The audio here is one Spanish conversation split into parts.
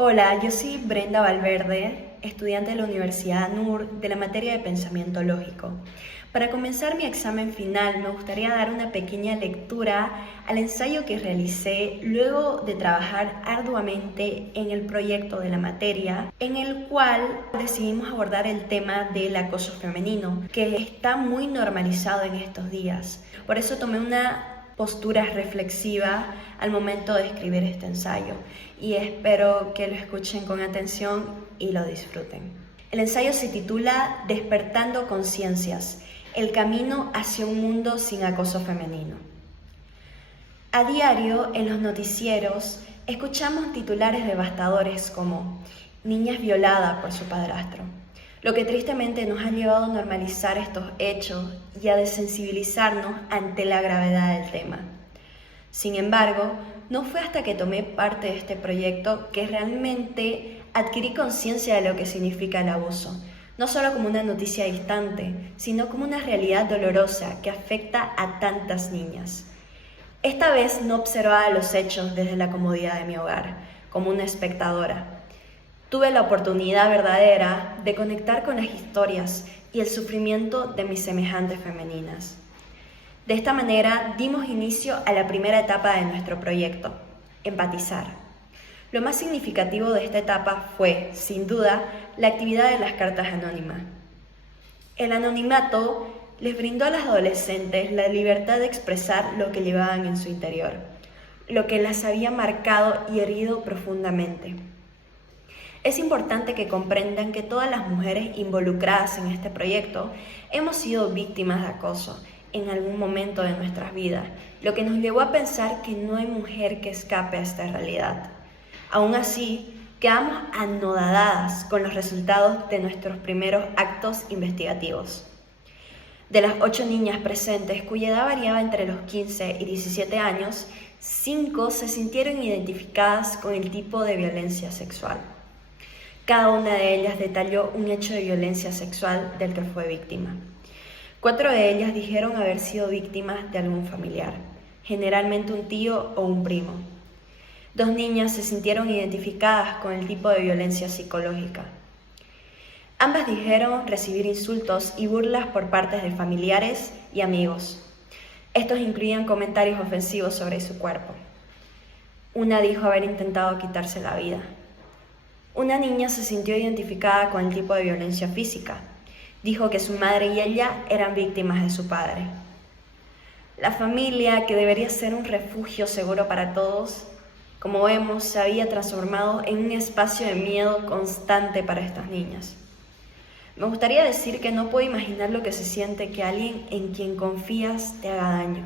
Hola, yo soy Brenda Valverde, estudiante de la Universidad NUR de la materia de Pensamiento Lógico. Para comenzar mi examen final me gustaría dar una pequeña lectura al ensayo que realicé luego de trabajar arduamente en el proyecto de la materia, en el cual decidimos abordar el tema del acoso femenino, que está muy normalizado en estos días. Por eso tomé una postura reflexiva al momento de escribir este ensayo y espero que lo escuchen con atención y lo disfruten. El ensayo se titula Despertando Conciencias, el camino hacia un mundo sin acoso femenino. A diario en los noticieros escuchamos titulares devastadores como niñas violadas por su padrastro, lo que tristemente nos ha llevado a normalizar estos hechos y a desensibilizarnos ante la gravedad del tema. Sin embargo, no fue hasta que tomé parte de este proyecto que realmente adquirí conciencia de lo que significa el abuso, no solo como una noticia distante, sino como una realidad dolorosa que afecta a tantas niñas. Esta vez no observaba los hechos desde la comodidad de mi hogar, como una espectadora. Tuve la oportunidad verdadera de conectar con las historias y el sufrimiento de mis semejantes femeninas. De esta manera dimos inicio a la primera etapa de nuestro proyecto, empatizar. Lo más significativo de esta etapa fue, sin duda, la actividad de las cartas anónimas. El anonimato les brindó a las adolescentes la libertad de expresar lo que llevaban en su interior, lo que las había marcado y herido profundamente. Es importante que comprendan que todas las mujeres involucradas en este proyecto hemos sido víctimas de acoso en algún momento de nuestras vidas, lo que nos llevó a pensar que no hay mujer que escape a esta realidad. Aún así, quedamos anodadadas con los resultados de nuestros primeros actos investigativos. De las 8 niñas presentes, cuya edad variaba entre los 15 y 17 años, 5 se sintieron identificadas con el tipo de violencia sexual. Cada una de ellas detalló un hecho de violencia sexual del que fue víctima. 4 de ellas dijeron haber sido víctimas de algún familiar, generalmente un tío o un primo. 2 niñas se sintieron identificadas con el tipo de violencia psicológica. Ambas dijeron recibir insultos y burlas por parte de familiares y amigos. Estos incluían comentarios ofensivos sobre su cuerpo. Una dijo haber intentado quitarse la vida. Una niña se sintió identificada con el tipo de violencia física. Dijo que su madre y ella eran víctimas de su padre. La familia, que debería ser un refugio seguro para todos, como vemos, se había transformado en un espacio de miedo constante para estas niñas. Me gustaría decir que no puedo imaginar lo que se siente que alguien en quien confías te haga daño,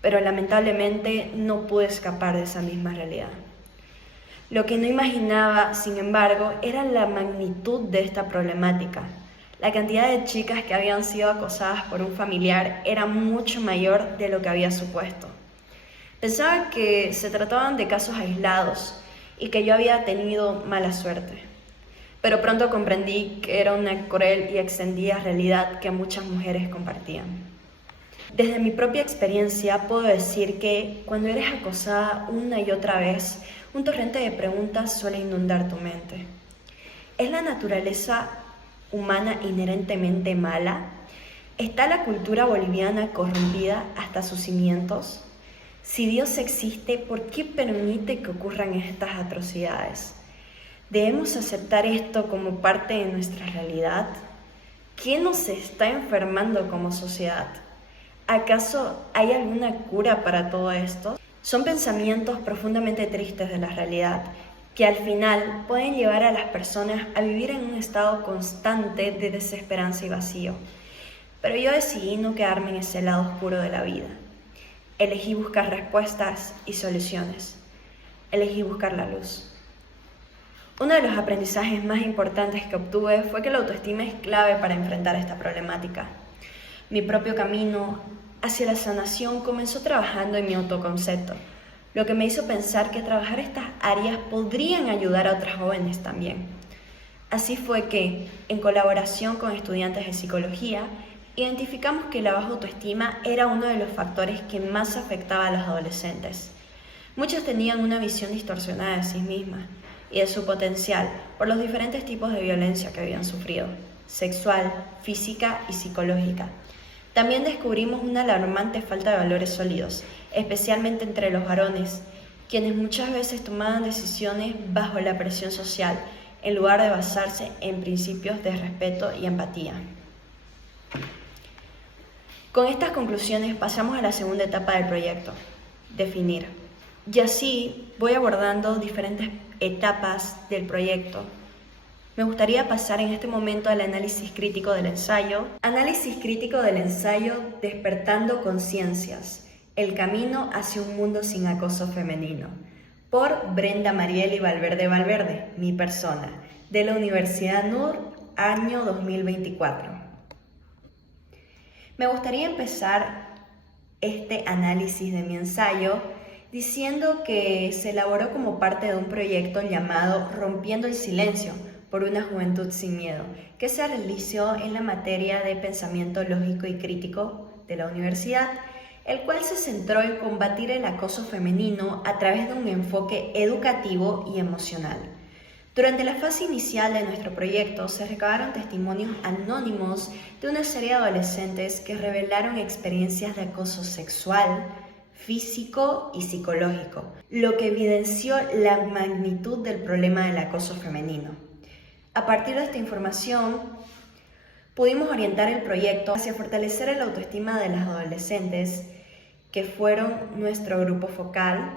pero lamentablemente no pude escapar de esa misma realidad. Lo que no imaginaba, sin embargo, era la magnitud de esta problemática. La cantidad de chicas que habían sido acosadas por un familiar era mucho mayor de lo que había supuesto. Pensaba que se trataban de casos aislados y que yo había tenido mala suerte. Pero pronto comprendí que era una cruel y extendida realidad que muchas mujeres compartían. Desde mi propia experiencia puedo decir que cuando eres acosada una y otra vez, un torrente de preguntas suele inundar tu mente. ¿Es la naturaleza humana inherentemente mala? ¿Está la cultura boliviana corrompida hasta sus cimientos? Si Dios existe, ¿por qué permite que ocurran estas atrocidades? ¿Debemos aceptar esto como parte de nuestra realidad? ¿Quién nos está enfermando como sociedad? ¿Acaso hay alguna cura para todo esto? Son pensamientos profundamente tristes de la realidad, que al final pueden llevar a las personas a vivir en un estado constante de desesperanza y vacío. Pero yo decidí no quedarme en ese lado oscuro de la vida. Elegí buscar respuestas y soluciones. Elegí buscar la luz. Uno de los aprendizajes más importantes que obtuve fue que la autoestima es clave para enfrentar esta problemática. Mi propio camino hacia la sanación comenzó trabajando en mi autoconcepto, lo que me hizo pensar que trabajar estas áreas podrían ayudar a otras jóvenes también. Así fue que, en colaboración con estudiantes de psicología, identificamos que la baja autoestima era uno de los factores que más afectaba a los adolescentes. Muchos tenían una visión distorsionada de sí mismas, y de su potencial por los diferentes tipos de violencia que habían sufrido, sexual, física y psicológica. También descubrimos una alarmante falta de valores sólidos, especialmente entre los varones, quienes muchas veces tomaban decisiones bajo la presión social, en lugar de basarse en principios de respeto y empatía. Con estas conclusiones pasamos a la segunda etapa del proyecto, definir. Y así voy abordando diferentes etapas del proyecto. Me gustaría pasar en este momento al análisis crítico del ensayo. Análisis crítico del ensayo Despertando Conciencias, el camino hacia un mundo sin acoso femenino, por Brenda Marieli Valverde, mi persona, de la Universidad NUR, año 2024. Me gustaría empezar este análisis de mi ensayo diciendo que se elaboró como parte de un proyecto llamado Rompiendo el Silencio por una Juventud sin Miedo, que se realizó en la materia de Pensamiento Lógico y Crítico de la universidad, el cual se centró en combatir el acoso femenino a través de un enfoque educativo y emocional. Durante la fase inicial de nuestro proyecto se recabaron testimonios anónimos de una serie de adolescentes que revelaron experiencias de acoso sexual, físico y psicológico, lo que evidenció la magnitud del problema del acoso femenino. A partir de esta información, pudimos orientar el proyecto hacia fortalecer la autoestima de las adolescentes, que fueron nuestro grupo focal,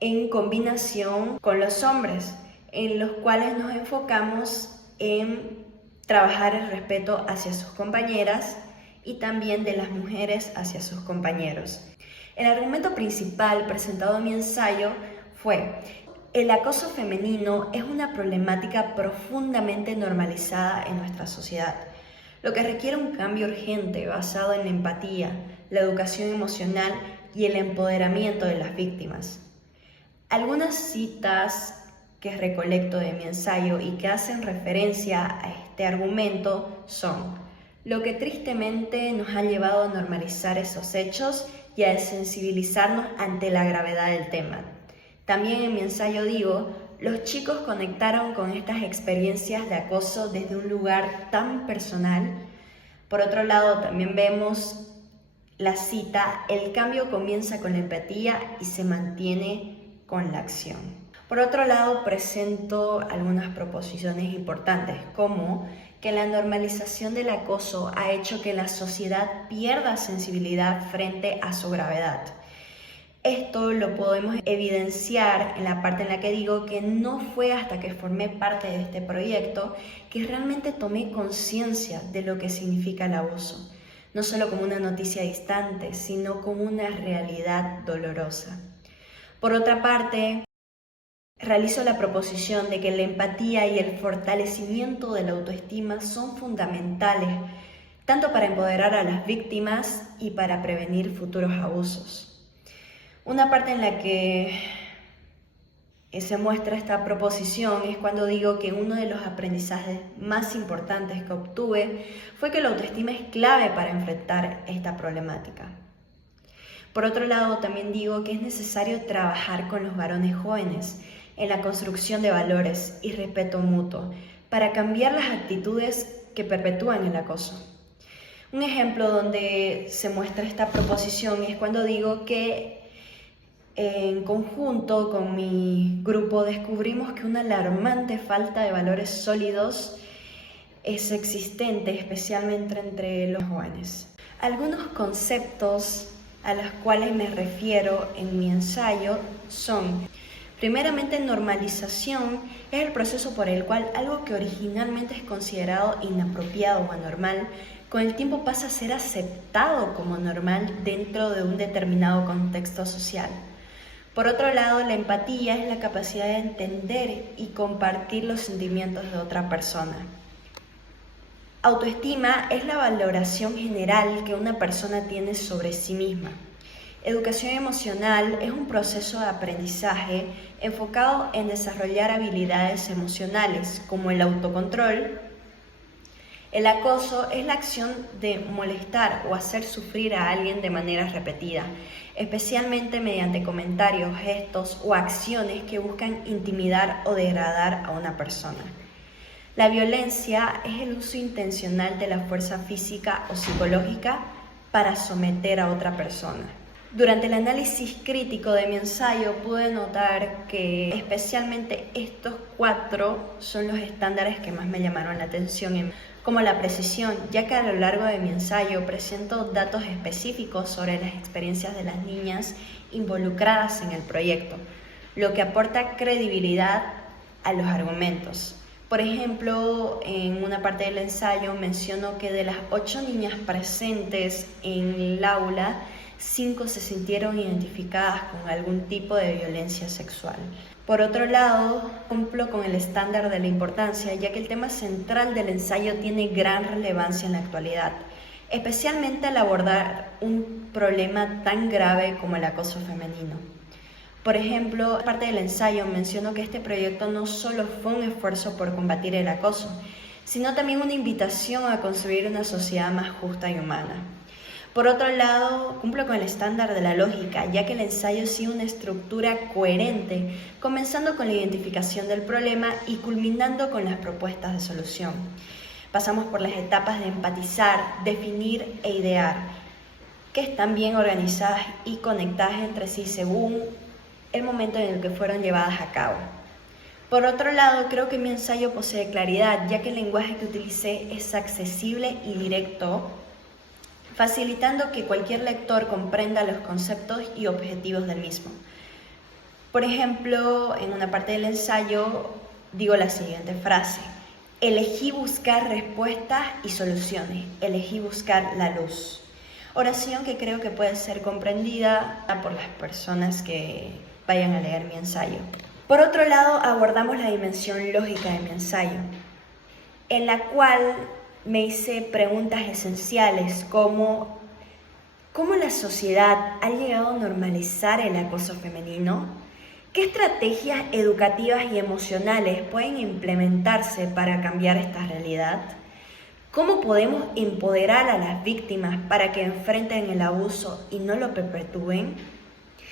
en combinación con los hombres, en los cuales nos enfocamos en trabajar el respeto hacia sus compañeras y también de las mujeres hacia sus compañeros. El argumento principal presentado en mi ensayo fue: el acoso femenino es una problemática profundamente normalizada en nuestra sociedad, lo que requiere un cambio urgente basado en la empatía, la educación emocional y el empoderamiento de las víctimas. Algunas citas que recolecto de mi ensayo y que hacen referencia a este argumento son: lo que tristemente nos ha llevado a normalizar esos hechos y a sensibilizarnos ante la gravedad del tema. También en mi ensayo digo: los chicos conectaron con estas experiencias de acoso desde un lugar tan personal. Por otro lado, también vemos la cita: el cambio comienza con la empatía y se mantiene con la acción. Por otro lado, presento algunas proposiciones importantes, como que la normalización del acoso ha hecho que la sociedad pierda sensibilidad frente a su gravedad. Esto lo podemos evidenciar en la parte en la que digo que no fue hasta que formé parte de este proyecto que realmente tomé conciencia de lo que significa el abuso, no solo como una noticia distante, sino como una realidad dolorosa. Por otra parte, realizo la proposición de que la empatía y el fortalecimiento de la autoestima son fundamentales, tanto para empoderar a las víctimas y para prevenir futuros abusos. Una parte en la que se muestra esta proposición es cuando digo que uno de los aprendizajes más importantes que obtuve fue que la autoestima es clave para enfrentar esta problemática. Por otro lado, también digo que es necesario trabajar con los varones jóvenes en la construcción de valores y respeto mutuo para cambiar las actitudes que perpetúan el acoso. Un ejemplo donde se muestra esta proposición es cuando digo que en conjunto con mi grupo descubrimos que una alarmante falta de valores sólidos es existente, especialmente entre los jóvenes. Algunos conceptos a los cuales me refiero en mi ensayo son: primeramente, normalización es el proceso por el cual algo que originalmente es considerado inapropiado o anormal, con el tiempo pasa a ser aceptado como normal dentro de un determinado contexto social. Por otro lado, la empatía es la capacidad de entender y compartir los sentimientos de otra persona. Autoestima es la valoración general que una persona tiene sobre sí misma. Educación emocional es un proceso de aprendizaje enfocado en desarrollar habilidades emocionales como el autocontrol, El acoso es la acción de molestar o hacer sufrir a alguien de manera repetida, especialmente mediante comentarios, gestos o acciones que buscan intimidar o degradar a una persona. La violencia es el uso intencional de la fuerza física o psicológica para someter a otra persona. Durante el análisis crítico de mi ensayo pude notar que especialmente estos 4 son los estándares que más me llamaron la atención, como la precisión, ya que a lo largo de mi ensayo presento datos específicos sobre las experiencias de las niñas involucradas en el proyecto, lo que aporta credibilidad a los argumentos. Por ejemplo, en una parte del ensayo menciono que de las 8 niñas presentes en el aula, 5 se sintieron identificadas con algún tipo de violencia sexual. Por otro lado, cumplo con el estándar de la importancia, ya que el tema central del ensayo tiene gran relevancia en la actualidad, especialmente al abordar un problema tan grave como el acoso femenino. Por ejemplo, parte del ensayo menciono que este proyecto no solo fue un esfuerzo por combatir el acoso, sino también una invitación a construir una sociedad más justa y humana. Por otro lado, cumplo con el estándar de la lógica, ya que el ensayo sigue una estructura coherente, comenzando con la identificación del problema y culminando con las propuestas de solución. Pasamos por las etapas de empatizar, definir e idear, que están bien organizadas y conectadas entre sí según el momento en el que fueron llevadas a cabo. Por otro lado, creo que mi ensayo posee claridad, ya que el lenguaje que utilicé es accesible y directo, facilitando que cualquier lector comprenda los conceptos y objetivos del mismo. Por ejemplo, en una parte del ensayo digo la siguiente frase: elegí buscar respuestas y soluciones, elegí buscar la luz. Oración que creo que puede ser comprendida por las personas que vayan a leer mi ensayo. Por otro lado, abordamos la dimensión lógica de mi ensayo, en la cual me hice preguntas esenciales como ¿cómo la sociedad ha llegado a normalizar el acoso femenino? ¿Qué estrategias educativas y emocionales pueden implementarse para cambiar esta realidad? ¿Cómo podemos empoderar a las víctimas para que enfrenten el abuso y no lo perpetúen?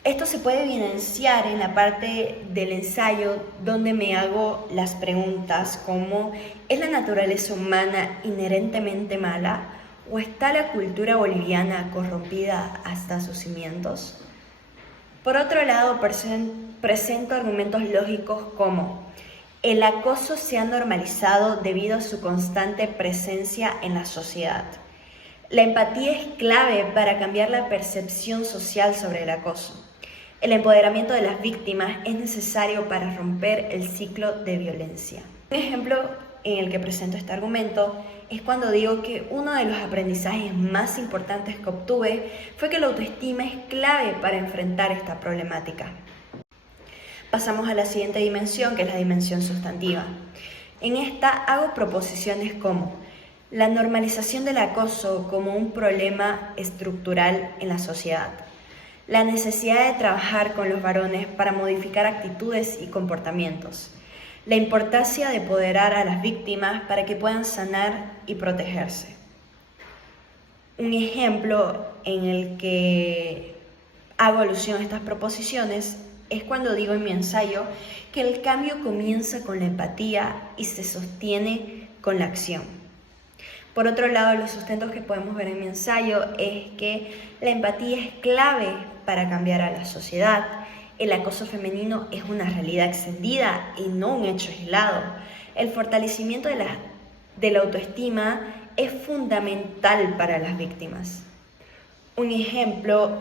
Esto se puede evidenciar en la parte del ensayo donde me hago las preguntas como ¿es la naturaleza humana inherentemente mala o está la cultura boliviana corrompida hasta sus cimientos? Por otro lado, presento argumentos lógicos como el acoso se ha normalizado debido a su constante presencia en la sociedad. La empatía es clave para cambiar la percepción social sobre el acoso. El empoderamiento de las víctimas es necesario para romper el ciclo de violencia. Un ejemplo en el que presento este argumento es cuando digo que uno de los aprendizajes más importantes que obtuve fue que la autoestima es clave para enfrentar esta problemática. Pasamos a la siguiente dimensión, que es la dimensión sustantiva. En esta hago proposiciones como la normalización del acoso como un problema estructural en la sociedad, la necesidad de trabajar con los varones para modificar actitudes y comportamientos, la importancia de empoderar a las víctimas para que puedan sanar y protegerse. Un ejemplo en el que hago alusión a estas proposiciones es cuando digo en mi ensayo que el cambio comienza con la empatía y se sostiene con la acción. Por otro lado, los sustentos que podemos ver en mi ensayo es que la empatía es clave para cambiar a la sociedad. El acoso femenino es una realidad extendida y no un hecho aislado. El fortalecimiento de la autoestima es fundamental para las víctimas. Un ejemplo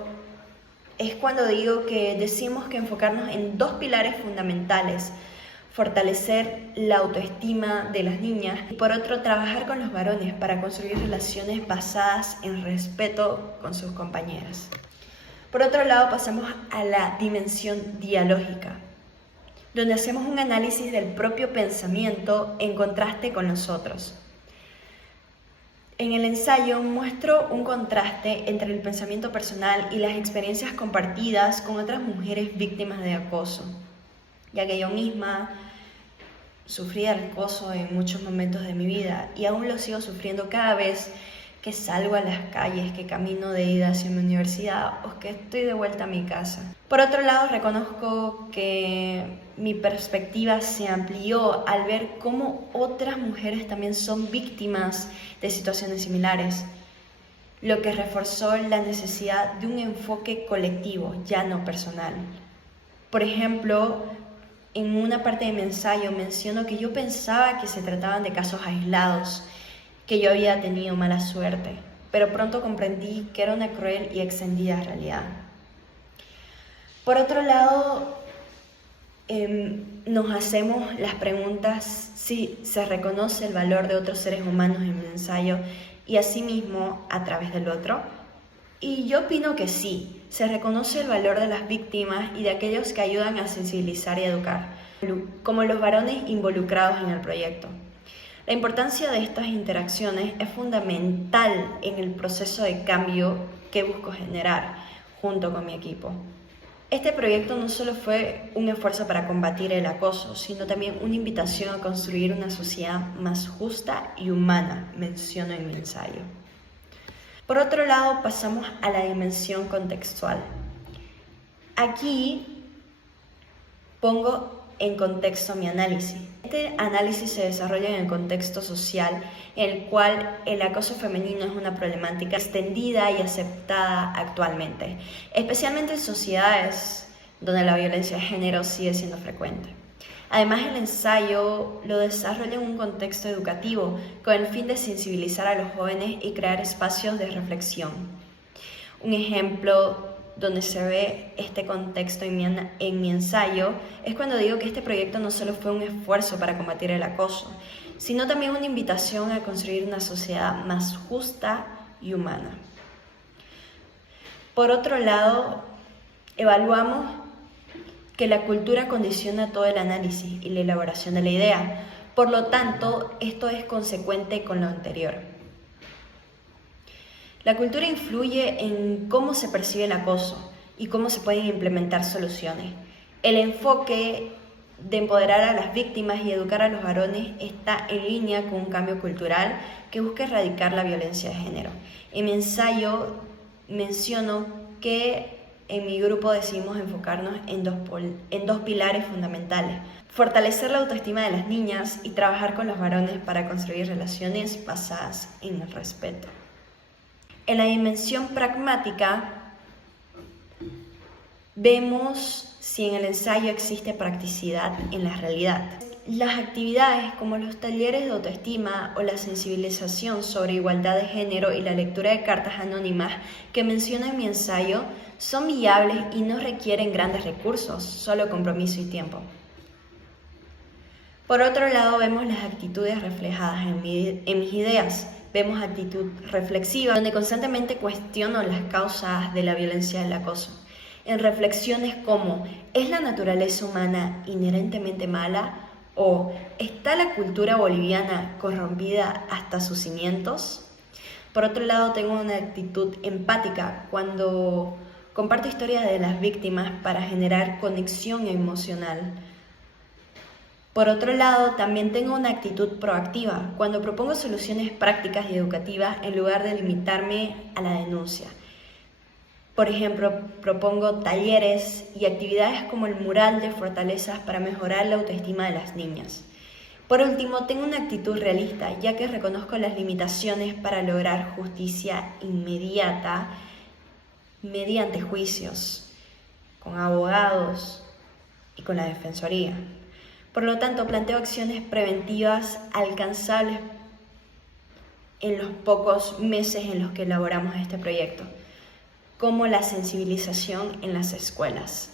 es cuando digo que decimos que enfocarnos en 2 pilares fundamentales: fortalecer la autoestima de las niñas y por otro trabajar con los varones para construir relaciones basadas en respeto con sus compañeras. Por otro lado, pasamos a la dimensión dialógica, donde hacemos un análisis del propio pensamiento en contraste con los otros. En el ensayo muestro un contraste entre el pensamiento personal y las experiencias compartidas con otras mujeres víctimas de acoso, ya que yo misma sufrí acoso en muchos momentos de mi vida y aún lo sigo sufriendo cada vez que salgo a las calles, que camino de ida hacia mi universidad o que estoy de vuelta a mi casa. Por otro lado, reconozco que mi perspectiva se amplió al ver cómo otras mujeres también son víctimas de situaciones similares, lo que reforzó la necesidad de un enfoque colectivo, ya no personal. Por ejemplo, en una parte de mi ensayo menciono que yo pensaba que se trataban de casos aislados, que yo había tenido mala suerte, pero pronto comprendí que era una cruel y extendida realidad. Por otro lado, nos hacemos las preguntas si se reconoce el valor de otros seres humanos en mi ensayo y asimismo a través del otro. Y yo opino que sí, se reconoce el valor de las víctimas y de aquellos que ayudan a sensibilizar y educar, como los varones involucrados en el proyecto. La importancia de estas interacciones es fundamental en el proceso de cambio que busco generar junto con mi equipo. Este proyecto no solo fue un esfuerzo para combatir el acoso, sino también una invitación a construir una sociedad más justa y humana, menciono en mi ensayo. Por otro lado, pasamos a la dimensión contextual. Aquí pongo en contexto mi análisis. Este análisis se desarrolla en el contexto social en el cual el acoso femenino es una problemática extendida y aceptada actualmente, especialmente en sociedades donde la violencia de género sigue siendo frecuente. Además, el ensayo lo desarrolla en un contexto educativo con el fin de sensibilizar a los jóvenes y crear espacios de reflexión. Un ejemplo donde se ve este contexto en mi ensayo es cuando digo que este proyecto no solo fue un esfuerzo para combatir el acoso, sino también una invitación a construir una sociedad más justa y humana. Por otro lado, evaluamos que la cultura condiciona todo el análisis y la elaboración de la idea. Por lo tanto, esto es consecuente con lo anterior. La cultura influye en cómo se percibe el acoso y cómo se pueden implementar soluciones. El enfoque de empoderar a las víctimas y educar a los varones está en línea con un cambio cultural que busca erradicar la violencia de género. En mi ensayo menciono que en mi grupo decidimos enfocarnos en dos pilares fundamentales: fortalecer la autoestima de las niñas y trabajar con los varones para construir relaciones basadas en el respeto. En la dimensión pragmática, vemos si en el ensayo existe practicidad en la realidad. Las actividades como los talleres de autoestima o la sensibilización sobre igualdad de género y la lectura de cartas anónimas que menciono en mi ensayo son viables y no requieren grandes recursos, solo compromiso y tiempo. Por otro lado, vemos las actitudes reflejadas en mis ideas. Vemos actitud reflexiva, donde constantemente cuestiono las causas de la violencia del acoso. En reflexiones como, ¿es la naturaleza humana inherentemente mala? ¿O está la cultura boliviana corrompida hasta sus cimientos? Por otro lado, tengo una actitud empática cuando comparto historias de las víctimas para generar conexión emocional. Por otro lado, también tengo una actitud proactiva cuando propongo soluciones prácticas y educativas en lugar de limitarme a la denuncia. Por ejemplo, propongo talleres y actividades como el mural de fortalezas para mejorar la autoestima de las niñas. Por último, tengo una actitud realista, ya que reconozco las limitaciones para lograr justicia inmediata mediante juicios, con abogados y con la Defensoría. Por lo tanto, planteo acciones preventivas alcanzables en los pocos meses en los que elaboramos este proyecto, como la sensibilización en las escuelas.